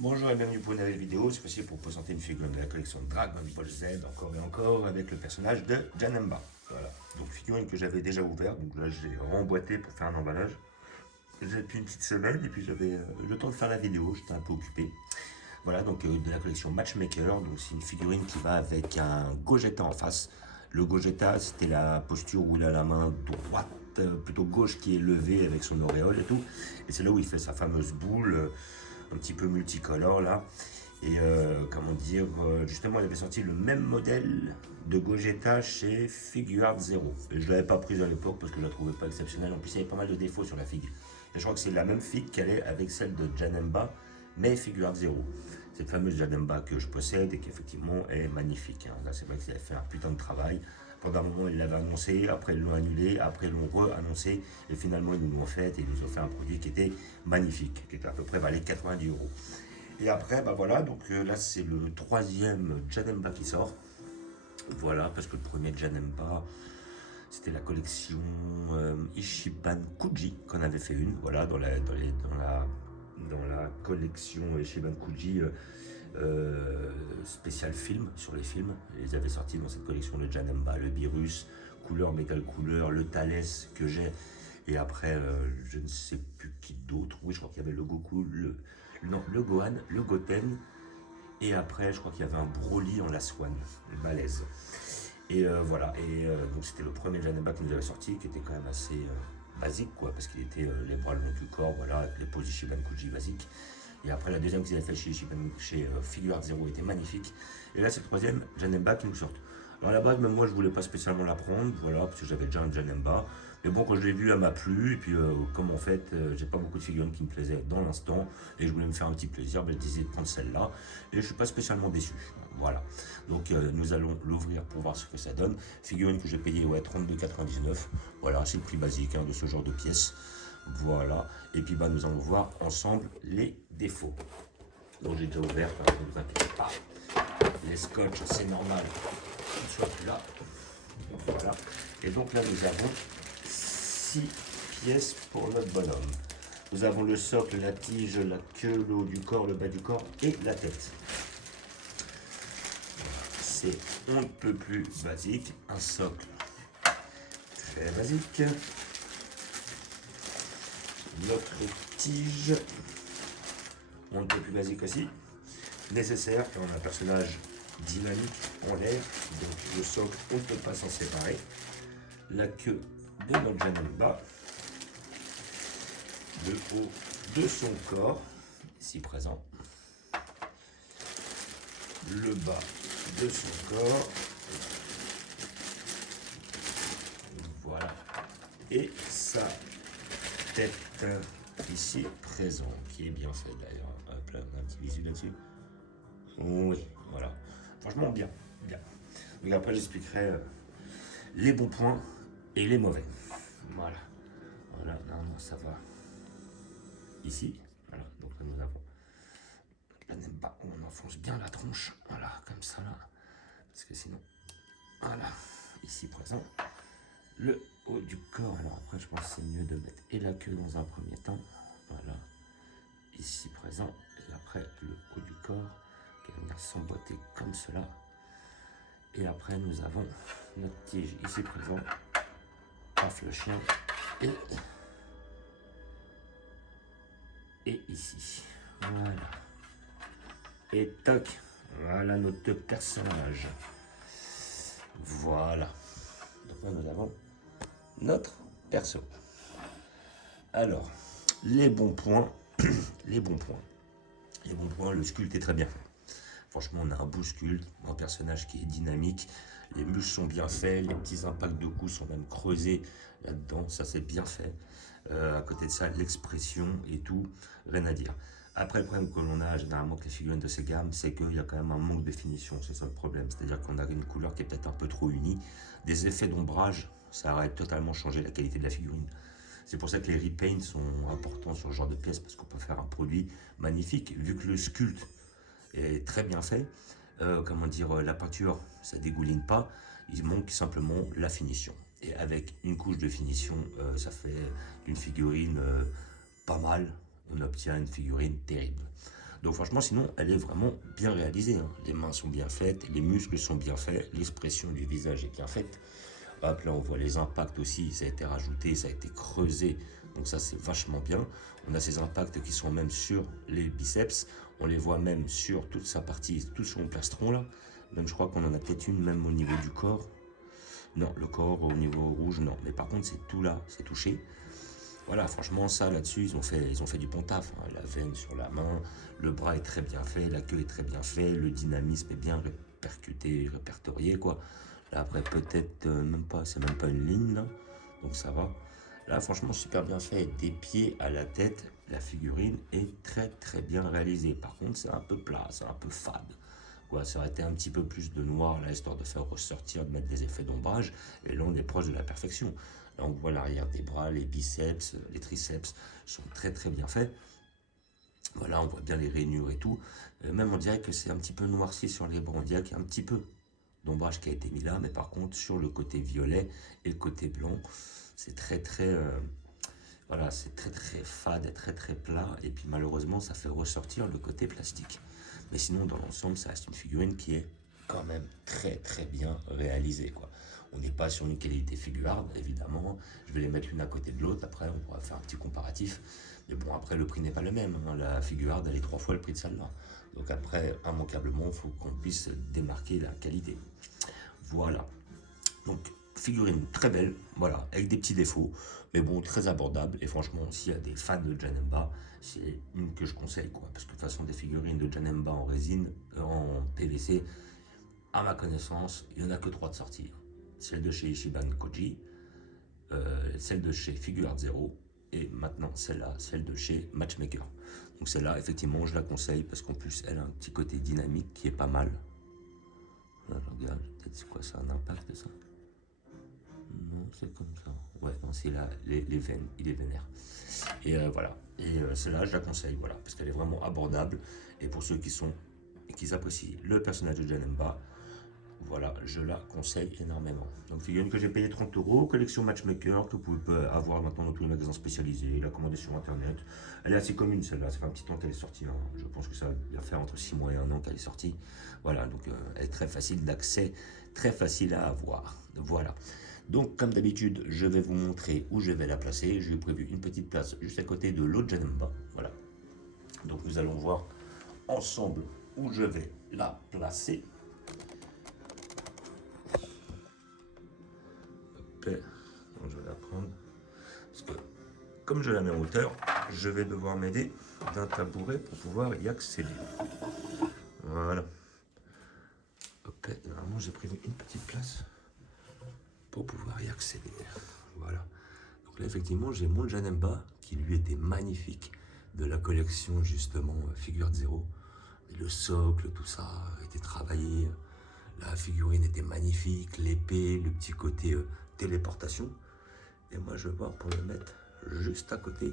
Bonjour et bienvenue pour une nouvelle vidéo, c'est fois-ci pour vous présenter une figurine de la collection Dragon Ball Z, encore et encore, avec le personnage de Janemba. Voilà, donc figurine que j'avais déjà ouverte, donc là je l'ai remboîtée pour faire un emballage. J'ai depuis une petite semaine et puis j'avais le temps de faire la vidéo, j'étais un peu occupé. Voilà, donc de la collection Matchmaker, donc c'est une figurine qui va avec un Gogeta en face. Le Gogeta, c'était la posture où il a la main droite, plutôt gauche, qui est levée avec son auréole et tout. Et c'est là où il fait sa fameuse boule, un petit peu multicolore là. Et comment dire, justement, il avait sorti le même modèle de Gogeta chez Figuart Zero. Et je ne l'avais pas prise à l'époque parce que je la trouvais pas exceptionnelle. En plus, il y avait pas mal de défauts sur la figue. Et je crois que c'est la même figue qu'elle est avec celle de Janemba, mais Figuart Zero. Cette fameuse Janemba que je possède et qui effectivement est magnifique. Hein. Là, c'est vrai qu'il avait fait un putain de travail. Pendant un moment, ils l'avaient annoncé, après ils l'ont annulé, après ils l'ont re-annoncé, et finalement ils nous l'ont fait et ils nous ont fait un produit qui était magnifique, qui était à peu près valait 90 euros. Et après, bah voilà, donc là c'est le troisième Janemba qui sort. Voilà, parce que le premier Janemba, c'était la collection Ichiban Kuji qu'on avait fait une, voilà, dans la collection Ichiban Kuji spécial film sur les films. Ils avaient sorti dans cette collection le Janemba, le Beerus, couleur métal couleur, le Thalès que j'ai. Et après, je ne sais plus qui d'autre. Oui, je crois qu'il y avait le Goku, non, le Gohan, le Goten. Et après, je crois qu'il y avait un Broly en la Swan, le balèze. Et voilà, et donc c'était le premier Janemba qui nous avait sorti, qui était quand même assez basique, quoi, parce qu'il était les bras le long du corps, voilà, avec les poses Ichiban Kuji basiques. Et après, la deuxième qu'ils avaient fait chez Figuart Zero était magnifique. Et là, c'est le troisième Janemba qui nous sort. Alors à la base, même moi, je voulais pas spécialement la prendre, voilà, parce que j'avais déjà un Janemba. Mais bon, quand je l'ai vu, elle m'a plu. Et puis, comme en fait, j'ai pas beaucoup de figurines qui me plaisaient dans l'instant, et je voulais me faire un petit plaisir, ben, j'ai décidé de prendre celle-là. Et je suis pas spécialement déçu. Voilà. Donc, nous allons l'ouvrir pour voir ce que ça donne. Figurine que j'ai payée, ouais, 32,99. Voilà, c'est le prix basique hein, de ce genre de pièces. Voilà. Et puis, bah, nous allons voir ensemble les défauts. Donc, j'ai déjà ouvert, hein, ne vous inquiétez pas. Les scotch, c'est normal qu'ils soient plus là. Voilà. Et donc là, nous avons 6 pièces pour notre bonhomme. Nous avons le socle, la tige, la queue, le haut du corps, le bas du corps et la tête. C'est on ne peut plus basique. Un socle très basique. Notre tige, on ne peut plus basique aussi. Nécessaire car on a un personnage dynamique en l'air. Donc le socle, on ne peut pas s'en séparer. La queue de notre Janemba. Le haut de son corps, ici présent. Le bas de son corps. Voilà. Et sa tête ici présent, qui est bien fait d'ailleurs. Hop là, on a un petit visu là-dessus. Oui, voilà. Franchement, bien, bien. Donc après, j'expliquerai les bons points et les mauvais. Voilà. Voilà, normalement, ça va. Ici, voilà. Donc là, nous avons la n'aime pas où on enfonce bien la tronche. Voilà, comme ça là. Parce que sinon, voilà. Ici présent. Le haut du corps. Alors après, je pense que c'est mieux de mettre et la queue dans un premier temps. Voilà. Ici présent. Et après, le haut du corps qui va venir s'emboîter comme cela. Et après, nous avons notre tige ici présent. Paf le chien. Et ici. Voilà. Et toc. Voilà notre personnage. Voilà. Donc là, nous avons notre perso. Alors, les bons points. Les bons points. Les bons points, le sculpte est très bien fait. Franchement, on a un beau sculpte, un personnage qui est dynamique. Les muscles sont bien faits, les petits impacts de coups sont même creusés là-dedans. Ça, c'est bien fait. À côté de ça, l'expression et tout, rien à dire. Après, le problème que l'on a généralement avec les figurines de ces gammes, c'est qu'il y a quand même un manque de finition. C'est ça le problème. C'est-à-dire qu'on a une couleur qui est peut-être un peu trop unie. Des effets d'ombrage, ça aurait totalement changé la qualité de la figurine. C'est pour ça que les repaints sont importants sur ce genre de pièces, parce qu'on peut faire un produit magnifique. Vu que le sculpte est très bien fait, comment dire, la peinture, ça dégouline pas, il manque simplement la finition. Et avec une couche de finition, ça fait d'une figurine pas mal, on obtient une figurine terrible. Donc franchement, sinon, elle est vraiment bien réalisée, hein. Les mains sont bien faites, les muscles sont bien faits, l'expression du visage est bien faite. Hop, là, on voit les impacts aussi, ça a été rajouté, ça a été creusé. Donc ça, c'est vachement bien. On a ces impacts qui sont même sur les biceps. On les voit même sur toute sa partie, tout son plastron là. Même je crois qu'on en a peut-être une même au niveau du corps. Non, le corps au niveau rouge, non. Mais par contre, c'est tout là, c'est touché. Voilà, franchement, ça là-dessus, ils ont fait du bon taf, hein. La veine sur la main, le bras est très bien fait, la queue est très bien fait, le dynamisme est bien répercuté, répertorié, quoi. Là, après, peut-être même pas, c'est même pas une ligne, là, donc ça va. Là, franchement, super bien fait, des pieds à la tête, la figurine est très très bien réalisée. Par contre, c'est un peu plat, c'est un peu fade. Ouais, ça aurait été un petit peu plus de noir là, histoire de faire ressortir, de mettre des effets d'ombrage. Et là, on est proche de la perfection. Là, on voit l'arrière des bras, les biceps, les triceps sont très très bien faits. Voilà, on voit bien les rainures et tout. Même on dirait que c'est un petit peu noirci sur les bras. On dirait qu'il y a un petit peu d'ombrage qui a été mis là. Mais par contre, sur le côté violet et le côté blanc, c'est très très... voilà, c'est très très fade et très très plat. Et puis malheureusement, ça fait ressortir le côté plastique. Mais sinon, dans l'ensemble, ça reste une figurine qui est quand même très très bien réalisée, quoi. On n'est pas sur une qualité figuarde, évidemment. Je vais les mettre l'une à côté de l'autre. Après, on pourra faire un petit comparatif. Mais bon, après, le prix n'est pas le même, hein. La figuarde, elle est 3 fois le prix de celle-là. Donc après, immanquablement, il faut qu'on puisse démarquer la qualité. Voilà. Donc, figurine très belle, voilà, avec des petits défauts, mais bon, très abordable. Et franchement, s'il y a des fans de Janemba, c'est une que je conseille, quoi. Parce que de toute façon, des figurines de Janemba en résine, en PVC, à ma connaissance, il n'y en a que 3 de sortie. Celle de chez Ichiban Koji, celle de chez Figuart Zero, et maintenant celle-là, celle de chez Matchmaker. Donc celle-là, effectivement, je la conseille parce qu'en plus, elle a un petit côté dynamique qui est pas mal. Là, je regarde, peut-être c'est quoi ça, un impact ça? Non, c'est comme ça. Ouais, non, c'est là, les veines, il est vénère. Et voilà. Et celle-là, je la conseille, voilà, parce qu'elle est vraiment abordable. Et pour ceux qui apprécient le personnage de Janemba, voilà, je la conseille énormément. Donc, figurine que j'ai payé 30 euros, collection Matchmaker, que vous pouvez avoir maintenant dans tous les magasins spécialisés, la commander sur internet. Elle est assez commune celle-là, ça fait un petit temps qu'elle est sortie, hein. Je pense que ça va faire entre 6 mois et 1 an qu'elle est sortie. Voilà, donc elle est très facile d'accès, très facile à avoir. Voilà. Donc, comme d'habitude, je vais vous montrer où je vais la placer. J'ai prévu une petite place juste à côté de l'autre Janemba. Voilà. Donc, nous allons voir ensemble où je vais la placer. Donc, je vais la prendre. Parce que, comme je la mets en hauteur, je vais devoir m'aider d'un tabouret pour pouvoir y accéder. Voilà. Hop, normalement, j'ai prévu une petite place pour pouvoir y accéder. Voilà. Donc là, effectivement, j'ai mon Janemba qui lui était magnifique de la collection justement Figure Zero. Et le socle, tout ça était travaillé. La figurine était magnifique, l'épée, le petit côté téléportation. Et moi, je vais voir pour le mettre juste à côté,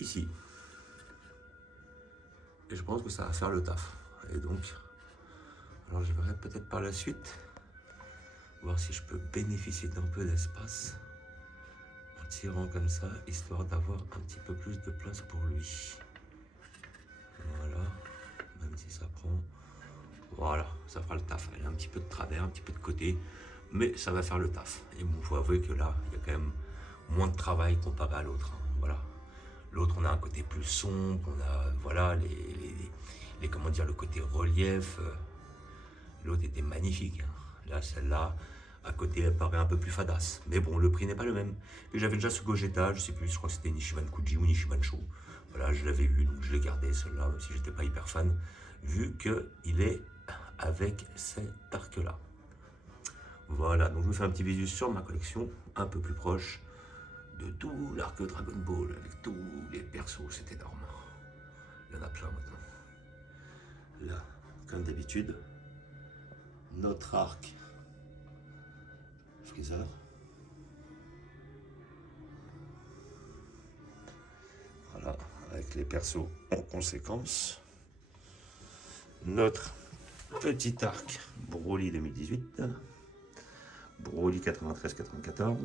ici. Et je pense que ça va faire le taf. Et donc, alors je verrai peut-être par la suite voir si je peux bénéficier d'un peu d'espace en tirant comme ça, histoire d'avoir un petit peu plus de place pour lui. Voilà, même si ça prend... Voilà, ça fera le taf. Elle a un petit peu de travers, un petit peu de côté, mais ça va faire le taf. Et bon, faut avouer que là, il y a quand même moins de travail comparé à l'autre, hein. Voilà. L'autre, on a un côté plus sombre, on a, voilà, comment dire, le côté relief. L'autre était magnifique, hein. Là, celle-là, à côté, elle paraît un peu plus fadasse. Mais bon, le prix n'est pas le même. Et j'avais déjà ce Gogeta, je sais plus, je crois que c'était Nishiban Kuji ou Nishiban Sho. Voilà, je l'avais eu, donc je l'ai gardé, celui-là, même si j'étais pas hyper fan, vu qu'il est avec cet arc-là. Voilà, donc je vous fais un petit visu sur ma collection, un peu plus proche de tout l'arc Dragon Ball, avec tous les persos, c'est énorme. Il y en a plein maintenant. Là, comme d'habitude, notre arc Freezer. Voilà, avec les persos en conséquence. Notre petit arc Broly 2018. Broly 93-94.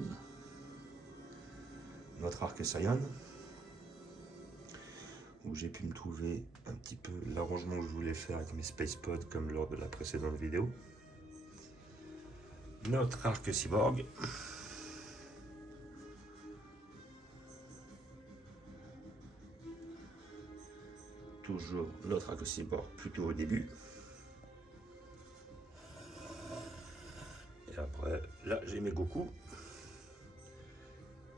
Notre arc Saiyan. où j'ai pu me trouver un petit peu l'arrangement que je voulais faire avec mes Space Pods comme lors de la précédente vidéo. Notre arc cyborg. Toujours notre arc cyborg plutôt au début. Et après, là j'ai mes Goku.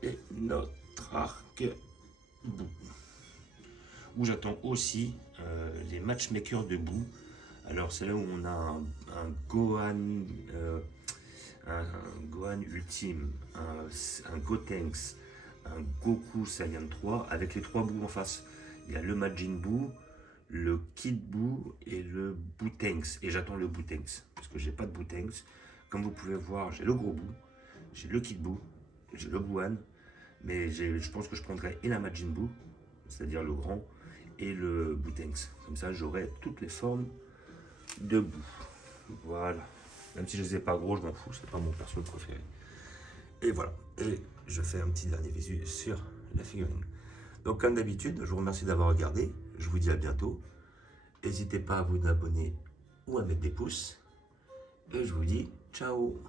Et notre arc bout. Où j'attends aussi les matchmakers de bout. Alors c'est là où on a un Gohan, un Gohan Ultime, un Gotenks, un Goku Saiyan 3 avec les 3 bouts en face. Il y a le Majin Buu, le Kid Buu et le Boutenks. Et j'attends le Boutenks parce que j'ai pas de Boutenks. Comme vous pouvez voir, j'ai le gros Buu, j'ai le Kid Buu, j'ai le Gohan, mais je pense que je prendrai et la Majin Buu, c'est-à-dire le grand, et le Boutenks. Comme ça, j'aurai toutes les formes de Buu. Voilà. Même si je les ai pas gros, je m'en fous, c'est pas mon perso préféré. Et voilà. Et je fais un petit dernier visu sur la figurine. Donc comme d'habitude, je vous remercie d'avoir regardé. Je vous dis à bientôt. N'hésitez pas à vous abonner ou à mettre des pouces. Et je vous dis ciao.